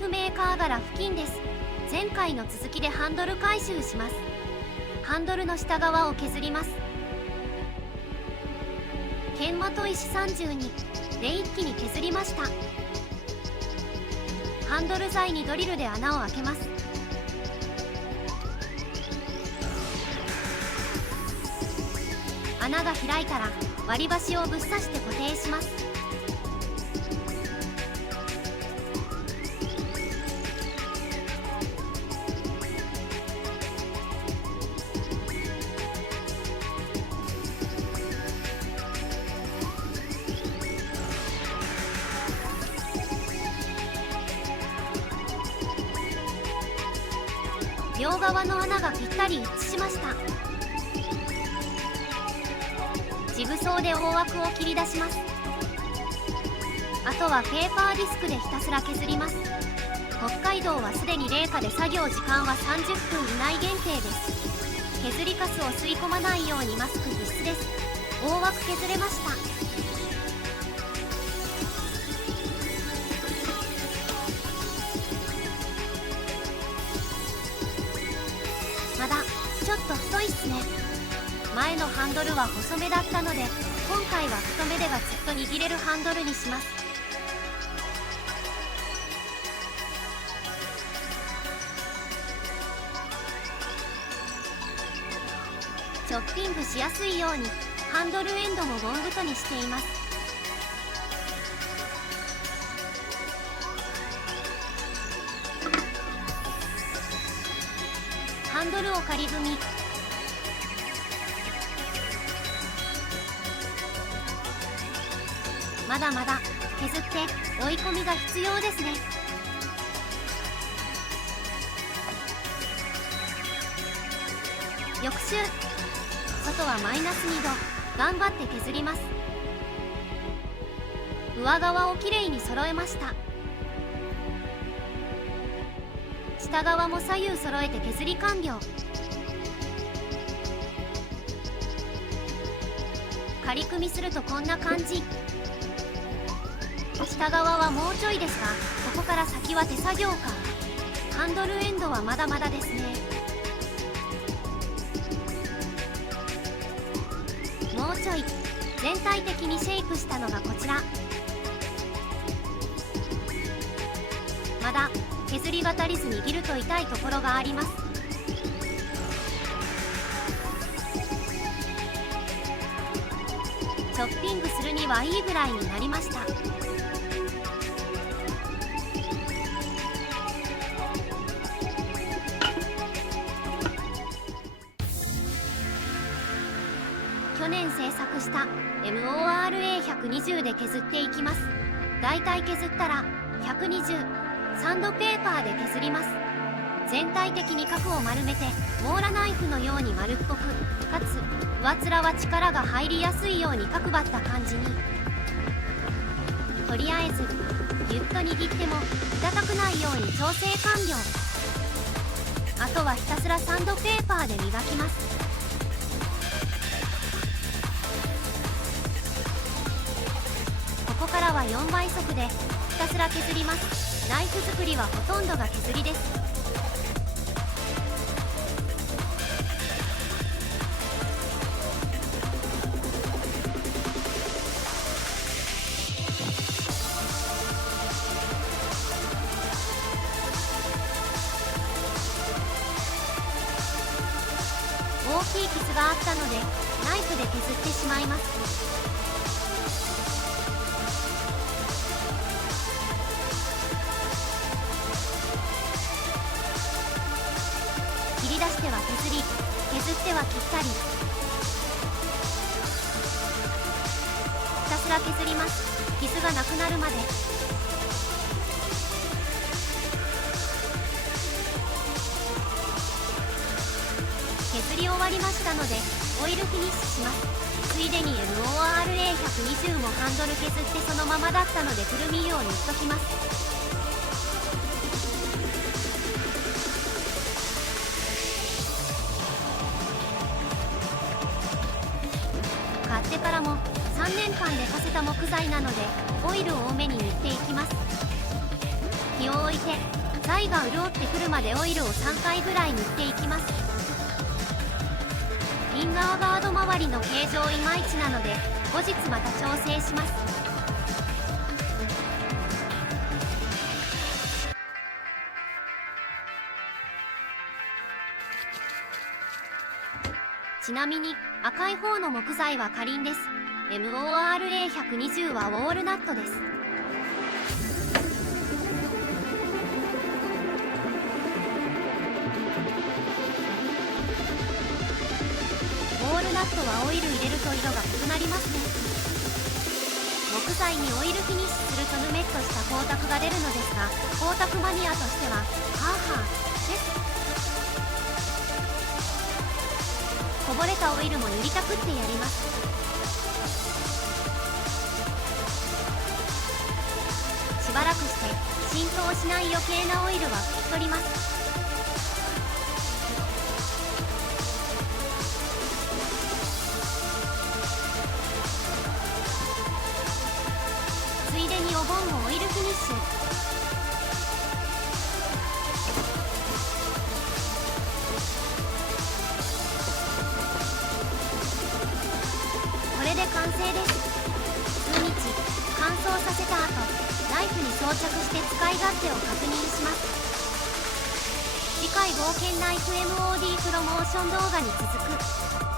フメーカー柄付近です。前回の続きでハンドル回収します。ハンドルの下側を削ります。研磨と石32で一気に削りました。ハンドル材にドリルで穴を開けます。穴が開いたら割り箸をぶっ刺して固定します。両側の穴がぴったり一致しました。ジグソーで大枠を切り出します。あとはペーパーディスクでひたすら削ります。北海道はすでに冷夏で作業時間は30分以内限定です。削りカスを吸い込まないようにマスク必須です。大枠削れました。まだちょっと太いっすね。前のハンドルは細めだったので今回は太めでがずっと握れるハンドルにします。チョッピングしやすいようにハンドルエンドもゴム太にしています。ハンドルを仮組み。まだまだ削って追い込みが必要ですね。翌週、外はマイナス2度、頑張って削ります。上側をきれいに揃えました。下側も左右揃えて削り完了。仮組みするとこんな感じ。下側はもうちょいですが、ここから先は手作業か。ハンドルエンドはまだまだですね。もうちょい。全体的にシェイプしたのがこちら。まだ削りが足りず握ると痛いところがあります。チョッピングするにはいいぐらいになりました。去年制作した MORA120 で削っていきます。だいたい削ったら120、サンドペーパーで削ります。全体的に角を丸めてモーラナイフのように丸っぽく、かつ上面は力が入りやすいように角張った感じに。とりあえずギュッと握っても痛くないように調整完了。あとはひたすらサンドペーパーで磨きます。ここからは4倍速でひたすら削ります。ナイフ作りはほとんどが削りです。大きい傷があったのでナイフで削ってしまいます。切り出しては削り、削っては切ったり、ひたすら削ります。傷がなくなるまで。削り終わりましたのでオイルフィニッシュします。ついでに MORA120 もハンドル削ってそのままだったのでくるみ用にしときます。買ってからも3年間でかせた木材なのでオイルを多めに塗っていきます。気を置いて材が潤ってくるまでオイルを3回ぐらい塗っていきます。インナーガード周りの形状いまいちなので後日また調整します。ちなみに赤い方の木材はカリンです。 MORA120 はウォールナットです。ウォールナットはオイル入れると色が異なりますね。木材にオイルフィニッシュするとぬめっとした光沢が出るのですが、光沢マニアとしてはハーハーです。こぼれたオイルも塗りたくってやります。しばらくして浸透しない余計なオイルは拭き取ります。ついでにお盆もオイルフィニッシュ。これで完成です。数日乾燥させた後、ナイフに装着して使い勝手を確認します。次回冒険ナイフ MOD プロモーション動画に続く。